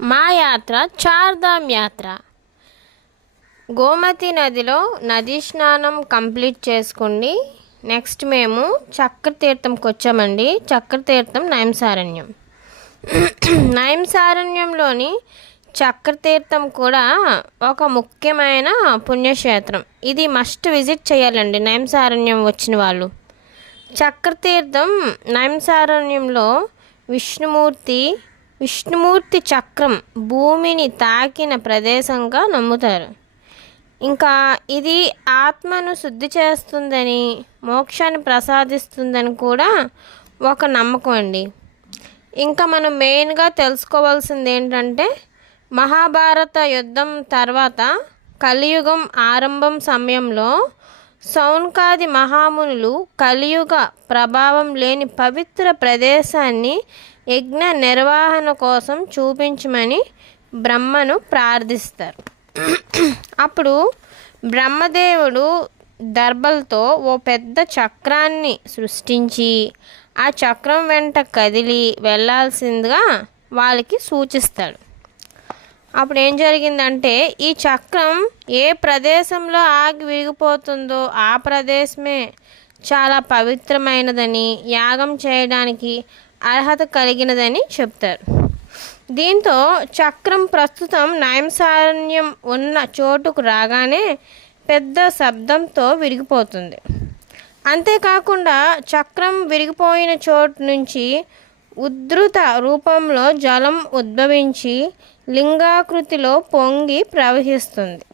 మా యాత్ర చార్ధామ్ యాత్ర. గోమతి నదిలో నదీ స్నానం కంప్లీట్ చేసుకోండి నెక్స్ట్ మేము చక్రతీర్థంకి వచ్చామండి చక్రతీర్థం నయంసారణ్యం నయంసారణ్యంలోని చక్రతీర్థం కూడా ఒక ముఖ్యమైన పుణ్యక్షేత్రం. ఇది మస్ట్ విజిట్ చేయాలండి నయంసారణ్యం వచ్చిన వాళ్ళు. చక్రతీర్థం నయంసారణ్యంలో విష్ణుమూర్తి విష్ణుమూర్తి చక్రం భూమిని తాకిన ప్రదేశంగా నమ్ముతారు. ఇంకా ఇది ఆత్మను శుద్ధి చేస్తుందని మోక్షాన్ని ప్రసాదిస్తుందని కూడా ఒక నమ్మకం అండి. ఇంకా మనం మెయిన్గా తెలుసుకోవాల్సింది ఏంటంటే మహాభారత యుద్ధం తర్వాత కలియుగం ఆరంభం సమయంలో సౌన్కాది మహామునులు కలియుగ ప్రభావం లేని పవిత్ర ప్రదేశాన్ని యజ్ఞ నిర్వహణ కోసం చూపించమని బ్రహ్మను ప్రార్థిస్తారు. అప్పుడు బ్రహ్మదేవుడు దర్బలతో ఓ పెద్ద చక్రాన్ని సృష్టించి ఆ చక్రం వెంట కదిలి వెళ్ళాల్సిందిగా వాళ్ళకి సూచిస్తాడు. అప్పుడు ఏం జరిగిందంటే ఈ చక్రం ఏ ప్రదేశంలో ఆగి విరిగిపోతుందో ఆ ప్రదేశమే చాలా పవిత్రమైనదని యాగం చేయడానికి అర్హత కలిగినదని చెప్తారు. దీంతో చక్రం ప్రస్తుతం నయంసారణ్యం ఉన్న చోటుకు రాగానే పెద్ద శబ్దంతో విరిగిపోతుంది. అంతేకాకుండా చక్రం విరిగిపోయిన చోటు నుంచి ఉద్ధృత రూపంలో జలం ఉద్భవించి లింగాకృతిలో పొంగి ప్రవహిస్తుంది.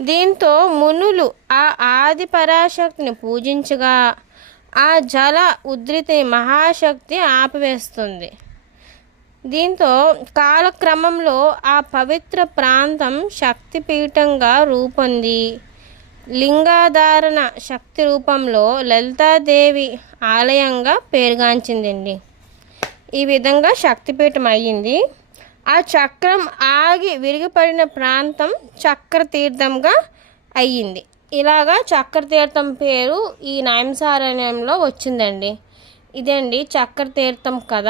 దీంతో మునులు ఆ ఆది పరాశక్తిని పూజించగా ఆ జల ఉద్ధృతి మహాశక్తి ఆపివేస్తుంది. దీంతో కాలక్రమంలో ఆ పవిత్ర ప్రాంతం శక్తిపీఠంగా రూపొంది. లింగాధారణ శక్తి రూపంలో లలితాదేవి ఆలయంగా పేరుగాంచిందండి. ఈ విధంగా శక్తిపీఠం అయ్యింది. ఆ చక్రం ఆగి విరిగిపడిన ప్రాంతం చక్రతీర్థంగా అయ్యింది. ఇలాగా చక్రతీర్థం పేరు ఈ నాయంసారణ్యంలో వచ్చిందండి. ఇదండి చక్రతీర్థం కథ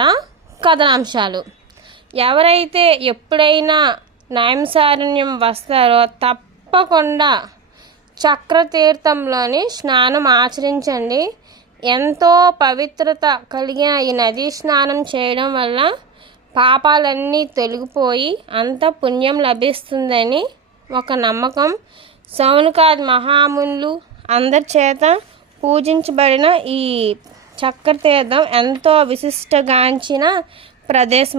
కథనాంశాలు. ఎవరైతే ఎప్పుడైనా నాయంసారణ్యం వస్తారో తప్పకుండా చక్రతీర్థంలోని స్నానం ఆచరించండి. ఎంతో పవిత్రత కలిగిన ఈ నదీ స్నానం చేయడం వల్ల పాపాలన్నీ తొలగిపోయి అంత పుణ్యం లభిస్తుందని ఒక నమ్మకం. సౌనుకాద్ మహామునులు అందరి చేత పూజించబడిన ఈ చక్రతీర్థం ఎంతో విశిష్టగాంచిన ప్రదేశం.